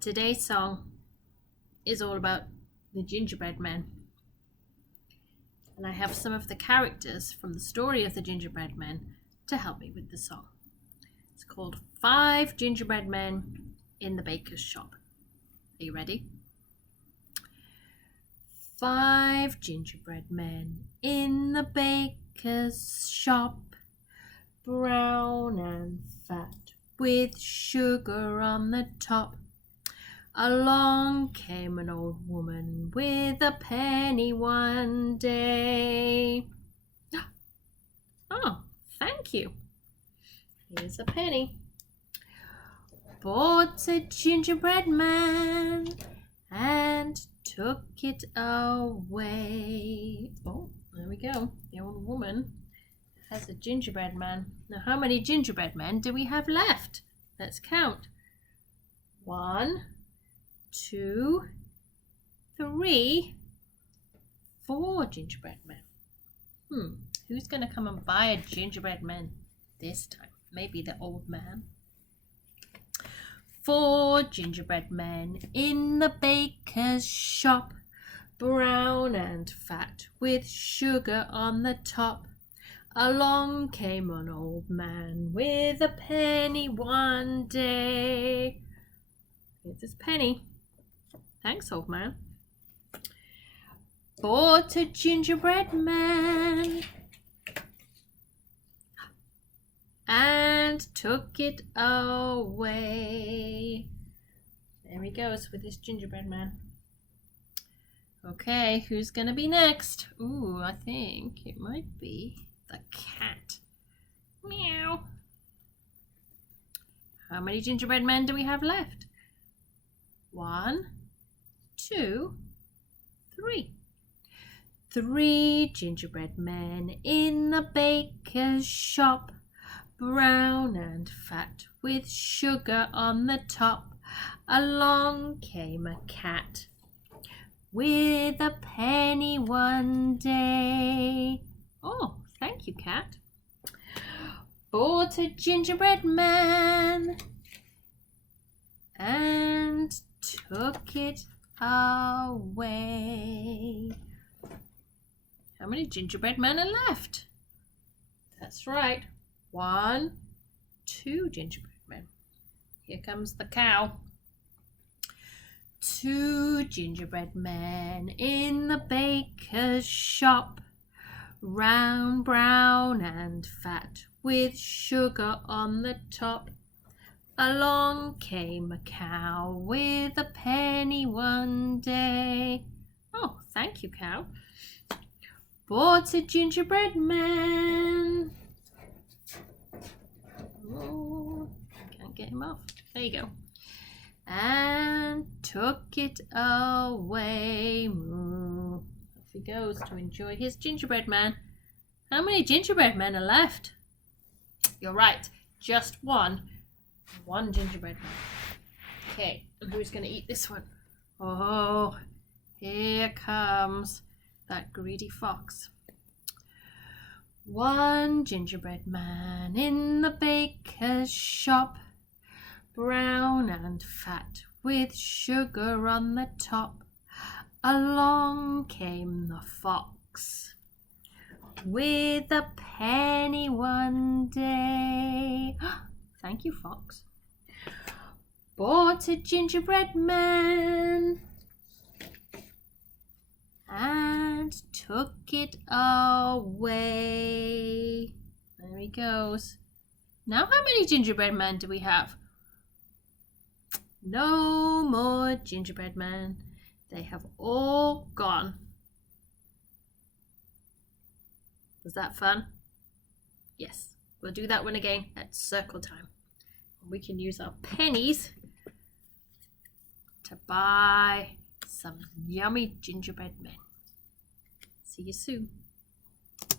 Today's song is all about the gingerbread man. And I have some of the characters from the story of the gingerbread man to help me with the song. It's called 5 Gingerbread Men in the Baker's Shop. Are you ready? 5 gingerbread men in the baker's shop, brown and fat with sugar on the top. Along came an old woman with a penny one day. Oh, thank you. Here's a penny. Bought a gingerbread man and took it away. Oh, there we go. The old woman has a gingerbread man. Now, how many gingerbread men do we have left? Let's count. 1, 2, 3, 4 gingerbread men. Who's going to come and buy a gingerbread man this time? Maybe the old man. 4 gingerbread men in the baker's shop, brown and fat with sugar on the top. Along came an old man with a penny one day. Here's his penny. Thanks, old man. Bought a gingerbread man and took it away. There he goes with his gingerbread man. Okay, who's gonna be next? Ooh, I think it might be the cat. Meow. How many gingerbread men do we have left? 1, 2, 3. 3 gingerbread men in the baker's shop, brown and fat with sugar on the top. Along came a cat with a penny one day. Oh, thank you, cat. Bought a gingerbread man and took it away. How many gingerbread men are left? That's right. 1, 2 gingerbread men. Here comes the cow. 2 gingerbread men in the baker's shop, round, brown and fat with sugar on the top. Along came a cow with a penny one day. Oh, thank you, cow. Bought a gingerbread man. Oh, can't get him off. There you go. And took it away. Off he goes to enjoy his gingerbread man. How many gingerbread men are left? You're right, just one. 1 gingerbread man. Okay, and who's going to eat this one? Oh, here comes that greedy fox. 1 gingerbread man in the baker's shop, brown and fat with sugar on the top. Along came the fox with a penny one day. Thank you, fox. Bought a gingerbread man and took it away. There he goes. Now, how many gingerbread men do we have? No more gingerbread men. They have all gone. Was that fun? Yes. We'll do that one again at circle time. We can use our pennies to buy some yummy gingerbread men. See you soon.